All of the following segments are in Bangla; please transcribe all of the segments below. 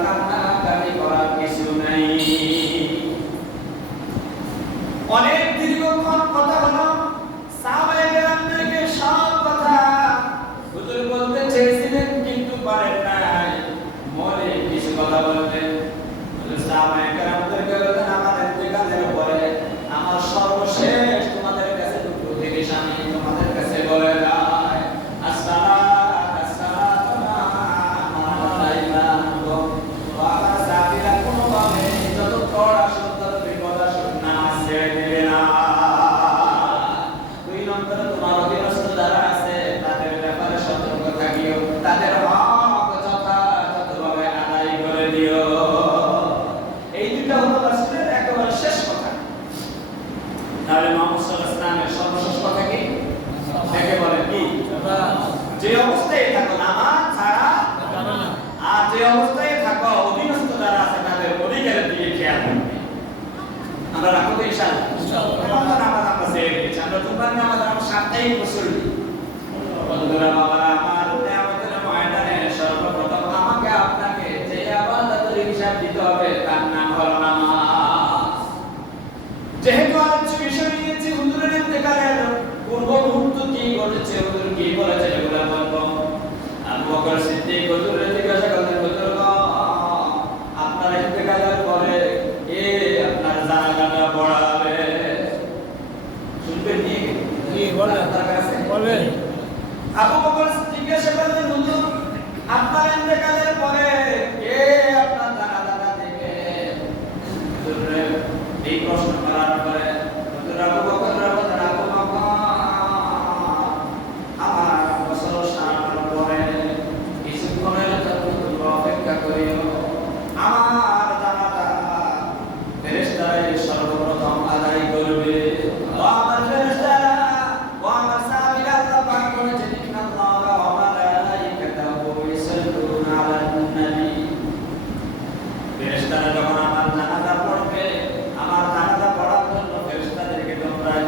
van আমরা রাখব তো ইনশাআল্লাহ। আমরা নামাজ আমরা সেরে আমরা তোমার নামাজ আমরা সাতটাই মুসল্লি। বন্ধুরা বাবা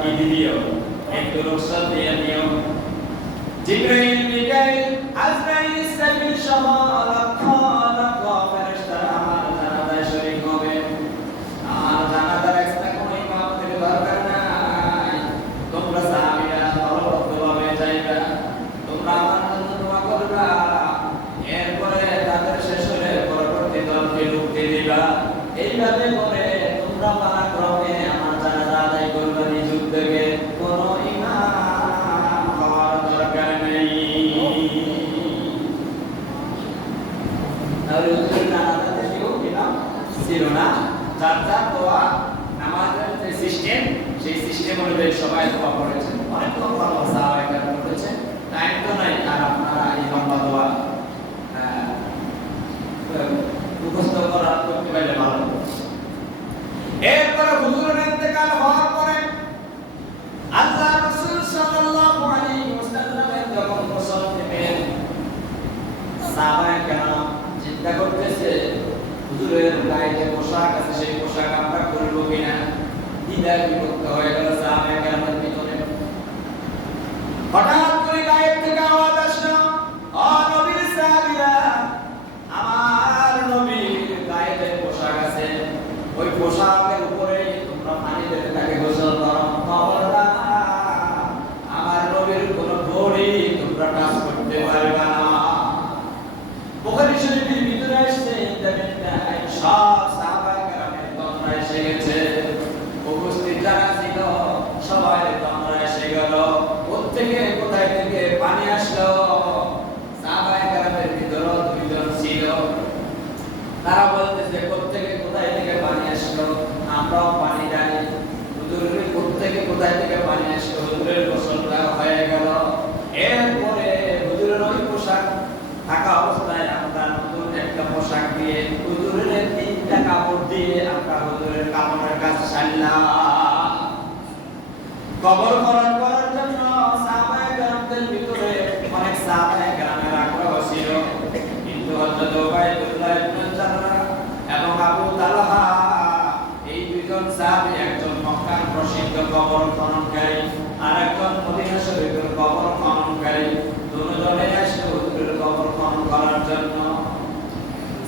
তোমরা কি দিও একটু রুখসত দিয়ে দিও জিবরাইল মিকাইল আজরাইল ইসরাফিল সহ লক্ষ লক্ষ ফেরেশতারা আমার জানাজায় শরীক হবে আমার জানাজার এক্সট্রা কোনো ইমামতের দরকার নাই তোমরা সাহাবীরা দলবদ্ধভাবে যাইবা তোমরা আমার জন্য দোয়া করবা এরপরে তাদের শেষ হলে পরবর্তী দলকে ঢুকতে দিবা এইভাবে করে তোমরা পালাক্রমে আমার জানাজা আদায় করবে নিজ থেকে কোনো ইমাম হওয়ার দরকার নেই তাহলে হুজুরের জানাজাতে কেউ ইমাম ছিল না যার যার দোয়া নামাজের যে সিস্টেম সেই সিস্টেম অনুযায়ী সবাই দোয়া করেছেন অনেক লম্বা দোয়া সাহাবায়ে কেরাম করেছেন টাইম তো নাই আর আপনারা এই লম্বা দোয়া আহ, মুখস্থ করা করতে পারলে ভালো এরপরে হুজুরের ইন্তেকাল হওয়ার পরে আল্লাহ রাসূল সাল্লাল্লাহু আলাইহি ওয়াসাল্লামের যখন গোসল নেবেন সাহাবায়ে কেরাম চিন্তা করতেছে, হুজুরের গায়ে পোশাক আছে, সেই পোশাক আমরা কিনা? বিভক্ত হয়ে? গেল সাহাবায়ে কেরামের হঠাৎ করে গায়ের থেকে আওয়াজ আসলো নবীর সাহাবীরা, আমার নবীর গায়ে পোশাক আছে, ওই পোশাকের উপরে তোমরা পানি দিতে তাকে গোসল করো খবরদার আমার নবীর কোন বডি তোমরা টাচ করতে পারবে না বুখারী শরীফের ভিতরে আসছে ইন্টারনেট সব সাহাবায়ে কেরামের তোমরা এসে গেছে উপস্থিত যারা ছিল সবাই তোমরা এসে গেল প্রত্যেকে কোথায় থেকে পানি আসলো সাহাবায়ে কেরামের ভিতরে দুইজন ছিল তারা প্রত্যেকে কোথায় থেকে পানি আসলো, আমরাও পানি জানি। হুজুরের প্রত্যেকে কোথায় থেকে পানি আসলো, হুজুরের গোসলটা হয়ে গেল। এরপরে হুজুরের ওই পোশাক থাকা অবস্থায় আমরা নতুন একটা পোশাক দিয়ে হুজুরের তিনটা কাপড় দিয়ে আমরা হুজুরের কাপড়ের কাজ সারলাম। কবর করার জন্য সাহাবায়ে কেরামদের ভিতরে অনেক সাহাবায়ে কেরামের আগ্রহ ছিল কিন্তু হযরত উবাইদুল্লাহ ইবনে জাররাহ এবং আবু তালহা এই দুইজন সাহাবী একজন মক্কার প্রসিদ্ধ কবর খননকারী আর একজন মদিনা শরীফের কবর খননকারী দুজনে আসলো হুজুরের কবর খনন করার জন্য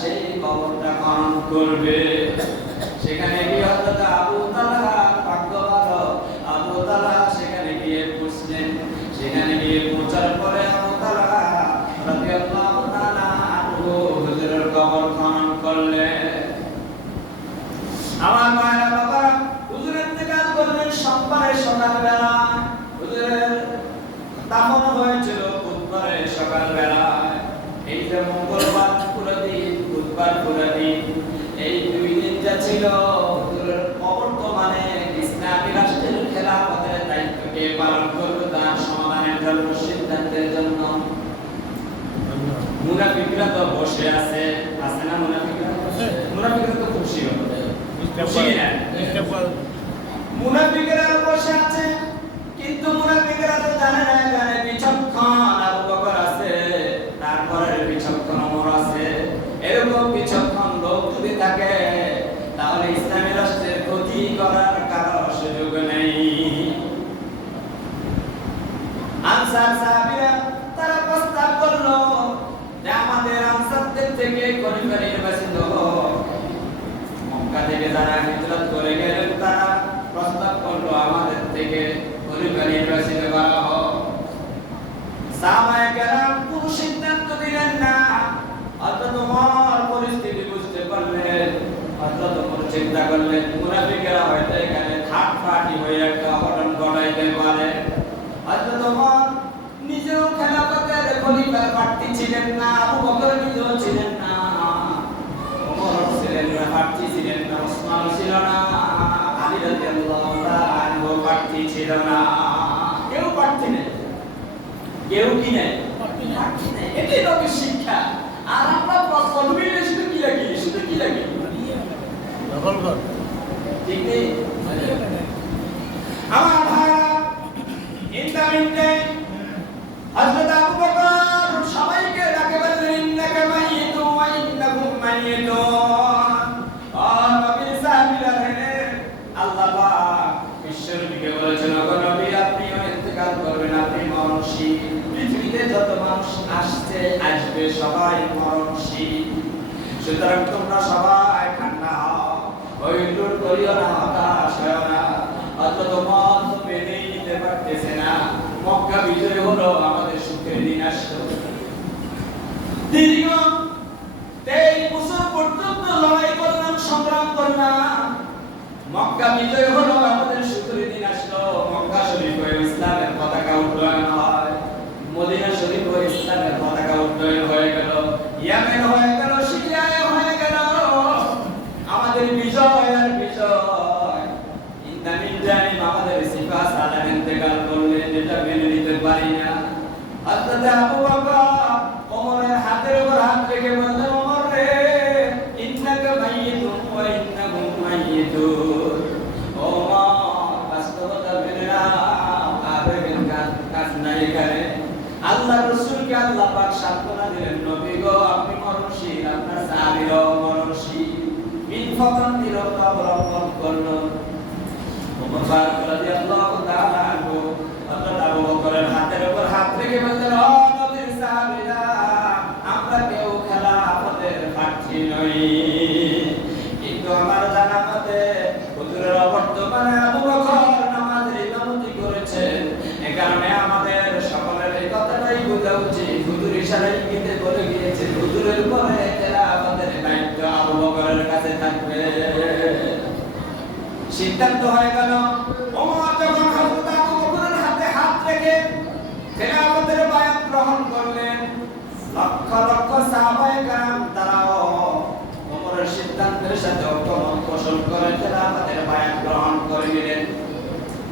সেই কবরটা খনন করবে। সেখানে গিয়ে হযরত আবু তালহা ভাগ্য ভালো আবু তালহা সেখানে গিয়ে বুঝলেন সেখানে গিয়ে পৌঁছার পরে আবু তালহা রাদিয়াল্লাহু তাআলা আনহু হুজুরের কবর খনন করলেন আমার মায়েরা বাবা হুজুর ইন্তেকাল করলেন সোমবারে সকালবেলা হুজুরের দাফন হয়েছিল বুধবারে সকালবেলায় এই যে মঙ্গলবার পুরো দিন বুধবার পুরো দিন এই দুই দিন যা ছিল হুজুরের অবর্তমানে ইসলামী রাষ্ট্রের খেলাফতের দায়িত্বকে পালন করবে তার সমাধানের জন্য সিদ্ধান্তের জন্য মুনাফিকরা তো বসে আছে আছে না মুনাফিকরা? মুনাফিকরা তো খুশি হবে। খুশি না মুনাফিকরা বসে আছে কিন্তু মুনাফিকরা তো জানে না জানে বিচক্ষণ আবু বকর আছে তারপরে বিচক্ষণ ওমর আছে এরকম বিচক্ষণ লোক যদি থাকে তাহলে ইসলামী রাষ্ট্রের ক্ষতি করার কারও সুযোগ নেই আনসার সাহাবীরা তারা প্রস্তাব করল যে আমাদের আনসারদের থেকে খলিফা নির্বাচিত মক্কা থেকে যারা হিজরত করে গেলেন, তারা প্রস্তাব করল, আমাদের থেকে খলিফা নির্বাচিত করা হোক। সাহাবায়ে কেরাম কোনো সিদ্ধান্ত দিলেন না। হযরত ওমর পরিস্থিতি বুঝতে পারলেন হযরত ওমর চিন্তা করলেন। মুনাফিকেরা হয়তো এখানে থার্ড পার্টি হয়ে একটা অঘটন ওমর নিজেও খেলাফতের খলিফার প্রার্থী ছিলেন না, আবু বকর নিজেও ছিলেন না ওমর ছিলেন না প্রার্থী ছিলেন না ওসমান ছিল না আলী রাদিয়াল্লাহু তাআলা আনহু প্রার্থী ছিল না কেউ প্রার্থী নেই কেউ কি নেই এটাই নবীর শিক্ষা। আর আমরা পদবীতে শুধু কি লাগি? শুধু কি লাগি? দখল কর। ঠিক নেই? আমার ভাইরা ইন্দা মিনটে হযরত আবু বকর সবাইকে ডাকে বললেন ইন্নাকা মাইয়িতুন ওয়া ইন্নাকুম মাইয়িতুন ও নবীর সাহাবীরা রে আল্লাহ পাক বিশ্বনবীকে বলেছেন ওগো নবী আপনিও ইন্তেকাল করবেন আপনি মরণশীল পৃথিবীতে যত মানুষ আসছে আসবে সবাই মরণশীল। সুতরাং তোমরা সবাই ঠান্ডা হও হৈহুল্লোড় করিও না হতাশ হও না। অন্তত মন মেনেই নিতে পারতেছে না। মক্কা বিজয় হলো আমাদের সুখের দিন আসলো। দীর্ঘ তেইশ বছর পর্যন্ত লড়াই করলাম, সংগ্রাম করলাম। মক্কা বিজয় হলো আমাদের সুখের দিন আসলো মক্কা শরীফ হয়ে ইসলামের পতাকা উড্ডয়ন হয় মদিনা শরীফ হয়ে ইসলামের উড্ডয়ন হয়ে গেল। ইয়ামেন হয়ে গেল, সিরিয়ায় হয়ে গেল। আমাদের বিজয় আর বিজয়। ইন্দামিন জানি আমাদের সিফা সালাম ইন্তেকাল করলেন যেটা মেনে নিতে পারি না। অর্থাৎ আবু বকর ওমরের হাতের উপর হাত রেখে বললেন ওমর রে ইন্নাকা মাইয়িতুন ওয়া ইন্নাহুম মাইয়িতুন ওমর বাস্তবতা মেনে নাও আবেগের কাজ কাজ নাই এখানে আল্লাহ রসুলকে আল্লাহ পাক সান্ত্বনা দিলেন নবী গো আপনি মরণশীল আপনার সাহাবীরাও মরণশীল ফতন নিরতা অবলম্বন করল। ওমর ফারুক রাদিয়াল্লাহু তাআলা আনহু হযরত আবু বকরের হাত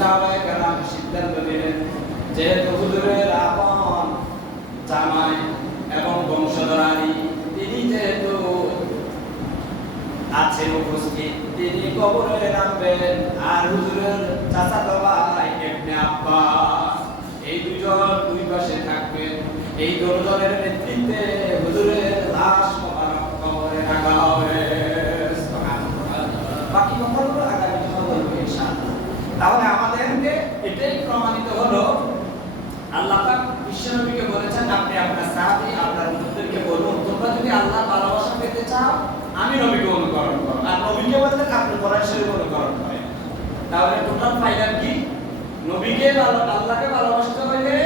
সাহাবায়ে কেরাম সিদ্ধান্ত নিলেন হুজুরের আপন জামাই এবং তিনি যেহেতু আছে উপস্থিত, তিনি কবরে নামবেন আর হুজুরের ভাই ইবনে আব্বাস। এই দুজন দুই পাশে থাকবেন। এই দুজনের নেতৃত্বে হুজুরের লাশ কবরে রাখা হবে। বাকি কথাগুলো হলো, আল্লাহ পাক বিশ্বনবীকে বলেছেন, আপনি আপনার সাহাবী, আপনার উম্মতদেরকে বলুন, তোমরা যদি আল্লাহ ভালোবাসা পেতে চাও, আমি নবীকে অনুকরণ করো আর নবীকে বলতে আপনি কোরআন শরীফ অনুকরণ করেন তাহলে টোটাল ফাইনাল কি? নবীকে ভালো, আল্লাহকে ভালোবাসতে হইলে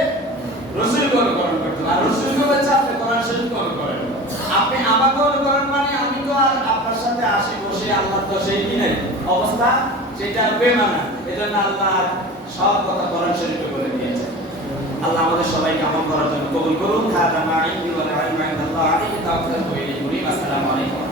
রসুলকে অনুকরণ করতে হবে। আর রসুলকে বলছে, আপনি কোরআন শরীফকে অনুকরণ আপনি আমাকে অনুকরণ মানে আমি তো আর আপনার সাথে আসি বসে আল্লাহ তো সেই কি নেই। অবস্থা সেটা বেমানা, এজন্য আল্লাহ সব কথা কোরআন শরীফে বলে দিয়েছেন আল্লাহ আমাদের সবাইকে আমল করার জন্য কবুল করুন। হাদা মা'ইনি ওয়া লা ইলাহা আসসালামু আলাইকুম।